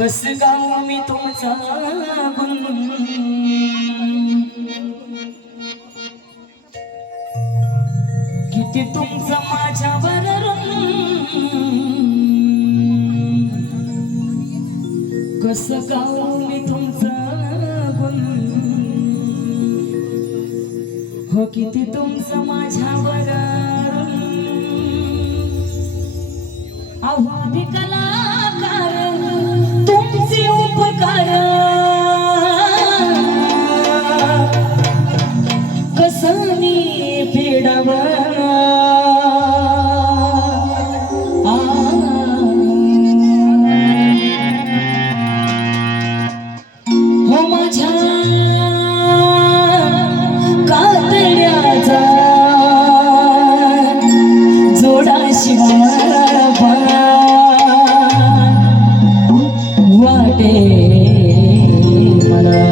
कस गाऊ मी तुमचा गुण किती तुमचं माझ्यावर कस गाऊ मी तुमचा गुण हो किती तुमचं माझ्यावर अहो कलाकार तुमचे उपकार कसं मी फेडावं हो माझ्या कातड्याचा जोडा शिवाय वाटे मला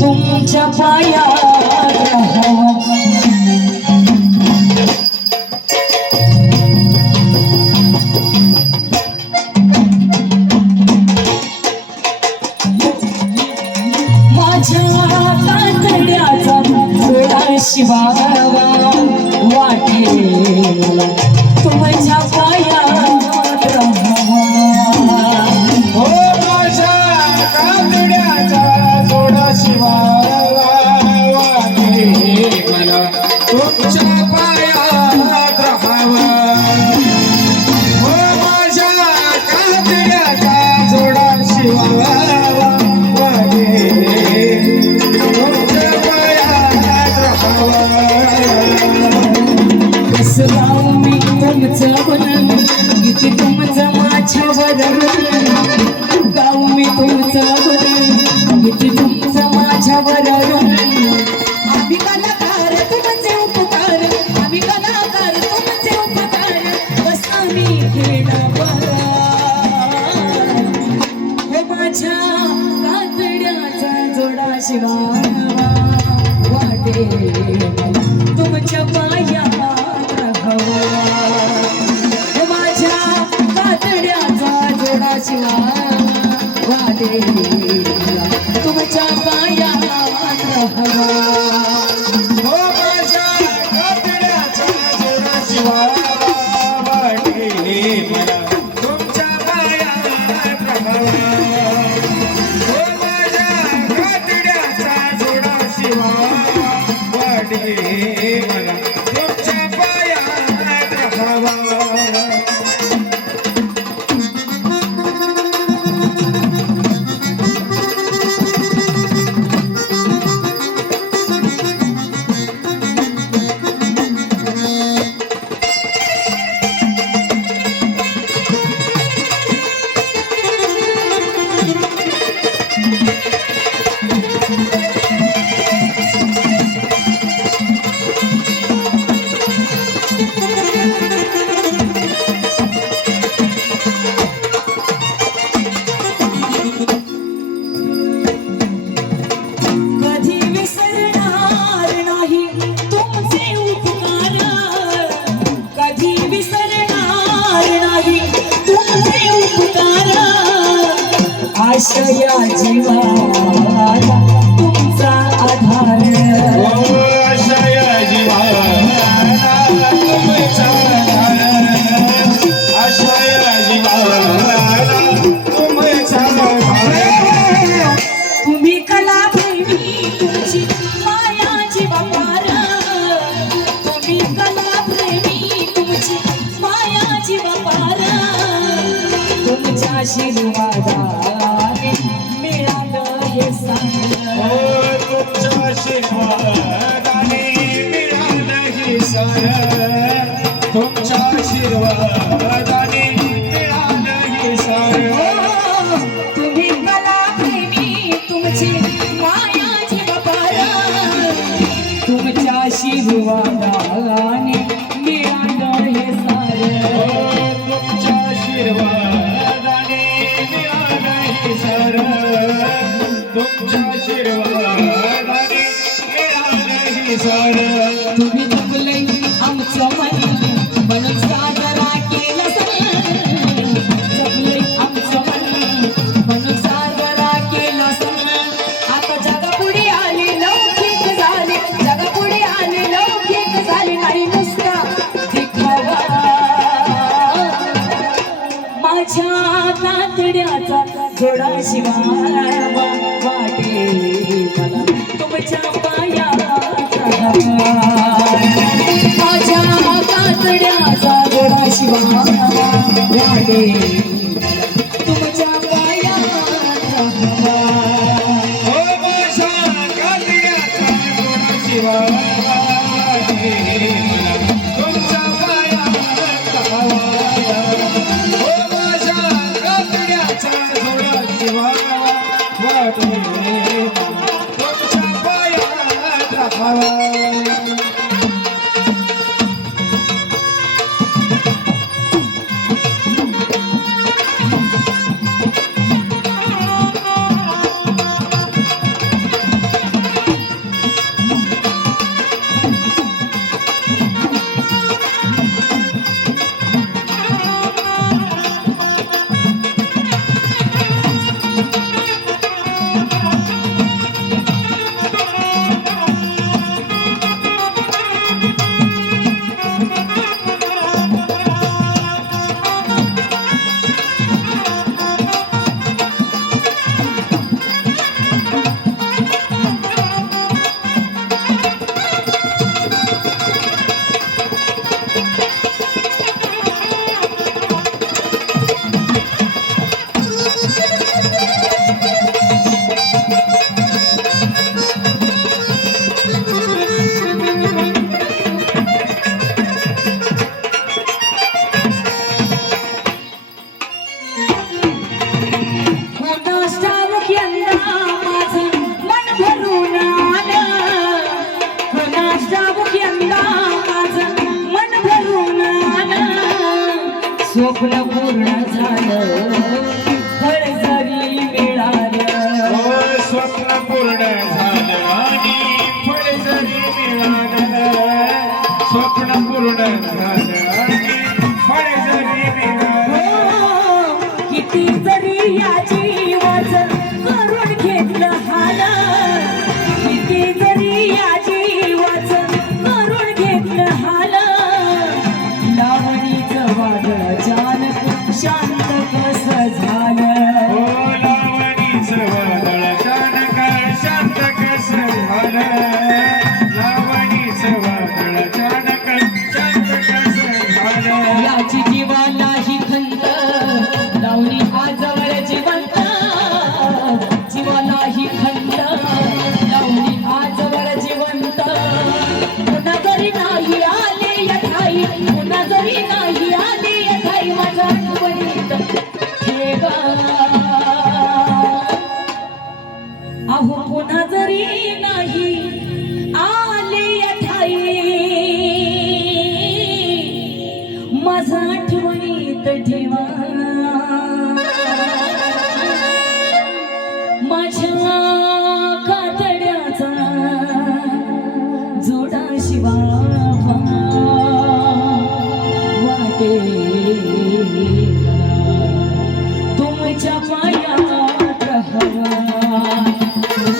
तुमच्या पायात माझ्या कातड्याचा जोडा शिवावा वाटे मला तुमच्या पायात मी तुमचं गुण किती तुमचं माझ्यावर गाऊ मी तुमचं गुण किती तुमचं माझ्यावर आम्ही कलाकार तुमचे उपकार आम्ही कलाकार तुमचे उपकार कसं मी खेळावर हे माझ्या कातड्याचा जोडा शिवावा वाटे तुमच्या पायात माझ्या कातड्याचा जोडा शिवा वाटे तुमच्या पायात हवा हो माझ्या कातड्याचा जोडा शिवा वाटे मला तुमच्या पायात हवा हो माझ्या कातड्याचा जोडा शिवा वाटे मला तुमच्या पायात हवा आशया जीवाला तुमचा आधार आशया जीवाला तुमचा आधार आशया जीवाला तुमचा आधार तुम्ही कला प्रेमी तुमची माया जीवापार तुम्ही कला प्रेमी तुमची माया जीवापार तुमच्या आशीर्वादाने मिळालं हे सारं तुमच्या आशीर्वादाने मिळालं हे सारं तुमच्या आशीर्वादाने मिळालं हे सारं तुम्ही कला प्रेमी तुमची माया जीवापार तुमच्या आशीर्वादाने मिळालं हे सारं तुमच्या आशीर्वादाने मिळालं हे सारं तुमच्या आशीर्वादाने मिळालं हे सारं तुम्ही जगले शिवा वाटे मला तुमच्या पायाचा माझ्या कातड्याचा जोडा शिवा वाटे तुमच्या पायाचा ओ माझ्या कातड्याचा जोडा शिवा वाटे मला तुमच्या पायाचा ओ माझ्या कातड्याचा जोडा शिवा वाटे तुमच्या पायाचा स्वप्न पूर्ण झालं फळ जरी मिळालं स्वप्न पूर्ण झालं आणि फळ जरी मिळालं स्वप्न पूर्ण झालं आणि फळ जरी मिळालं किती जरी याची वजन करून घेतलं हाल किती जरी याची वजन करून घेतलं हाल लावणीचं वादळ अचानक शांत कसं झालं ओ लावणीचं वादळ अचानक शांत कसं झालं लावणीचं वादळ अचानक शांत कसं झालं याची जीवालाही खंत लावणी आजवर जिवंत जीवालाही खंत लावणी आजवर जिवंत पुन्हा जरी नाही आले यथाई पुन्हा जरी नाही आले यथाई माझ्या आठवणीत ठेवा अहो पुन्हा जरी नाही आले यथाई माझ्या आठवणीत ठेवा माझ्या कातड्याचा जोडा शिवा वाटे तुमच्या पायात राहावा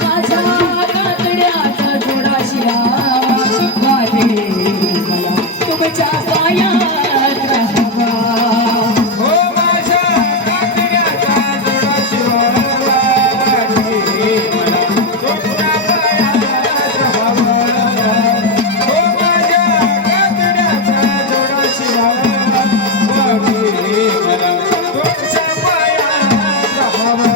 माझ्या कातड्याचा जोडा शिवा वाटे मला तुमच्या पायात राहावा ओ माझ्या कातड्याचा जोडा शिवा वाटे मला तुमच्या पायात राहावा ओ माझ्या कातड्याचा जोडा शिवा वाटे मला तुमच्या पायात राहावा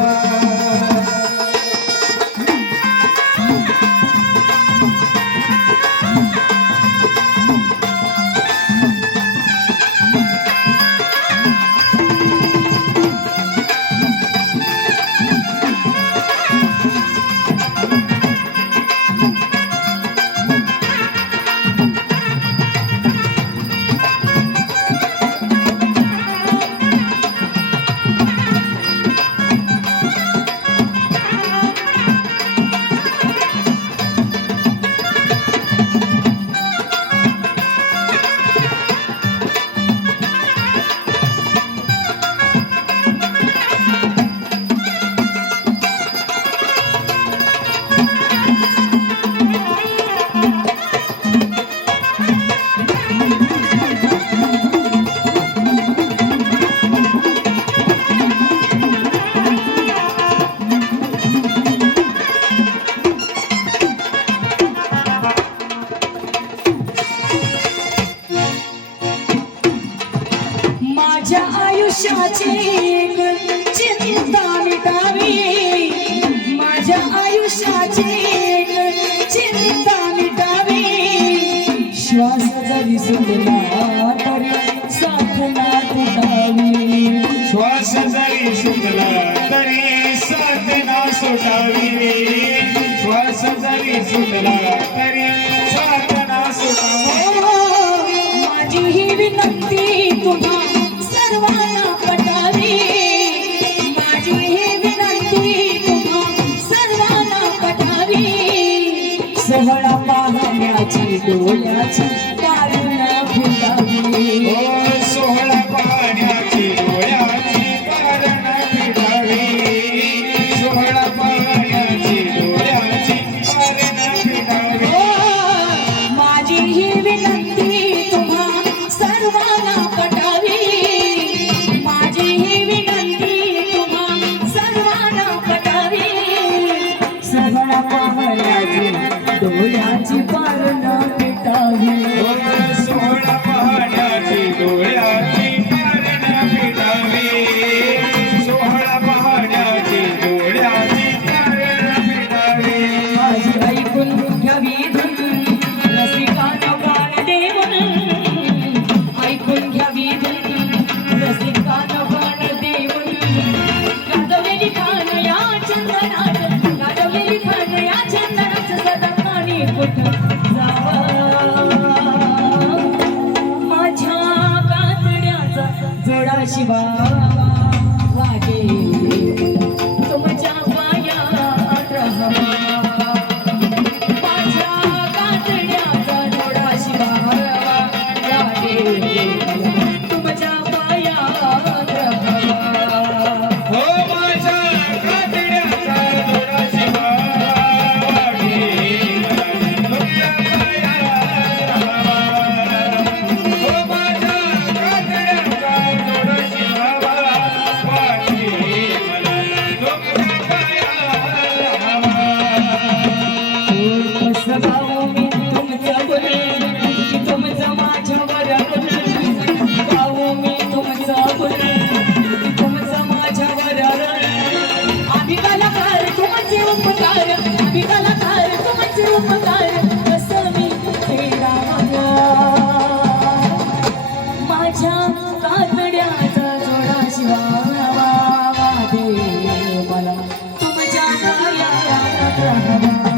आयुष्याची एक चिंता मिटावी, माझ्या आयुष्याची एक चिंता मिटावी. श्वास जरी सुटला तरी साथ ना तुटावी, श्वास जरी सुटला तरी साथ ना सुटावी, श्वास जरी सुटला तरी साथ ना सुटावी. माझी ही विनंती तुम्हा सर्वांना पटावी, माझी ही विनंती तुम्हा सर्वांना पटावी. सोहळा पाहण्याची डोळ्याची कारण फुटावी, सोहळा पाहण्याची डोळ्याची कारण फिरावी, सोहळा पाहण्याची डोळ्याची कारण फिरावी. माझी ही विनंती तुम्हा सर्वांना पटावी, माझी ही विनंती तुम्हा सर्वांना पटावी. सोहळा पाहण्याची डोळ्याची कारण पेटावी, सोहळा पाहण्याची डोळ्याची कारण फिरावी, सोहळा पाहण्याची डोळ्याची कारण फिरावी. माझी ऐकून घ्यावी धून रसिकानं प्राण देऊन, ऐकून घ्यावी धून रसिकानं प्राण देऊन. गाजवलेली खान या चंदनाचं, गाजवलेली खान या चंदनाचं सदा पाणी कुठं जावं. माझ्या कातड्याचा जोडा शिवा वागे तुमच्या पायात राहावा. माझ्या कातड्याचा जोडा शिवा वागे तुमच्या पायात राहावा. हो माझ्या कातड्याचा जोडा शिवा वागे तुमच्या पायात राहावा. हो माझ्या कातड्याचा जोडा शिवा वागे तुमच्या पायात राहावा. कसं गाऊ मी तुमचं बोल, की तुमचं माझ्यावर बोल. गाऊ मी तुमचं बोल, की तुमचं माझ्यावर बोल. आम्ही कलाकार तुमचे उपकार, आम्ही कलाकार तुमचे उपकार. कसं मी फेडावं माझ्या कातड्याचा जोडा शिवावा दे मला तुमच्या पायात राहावा.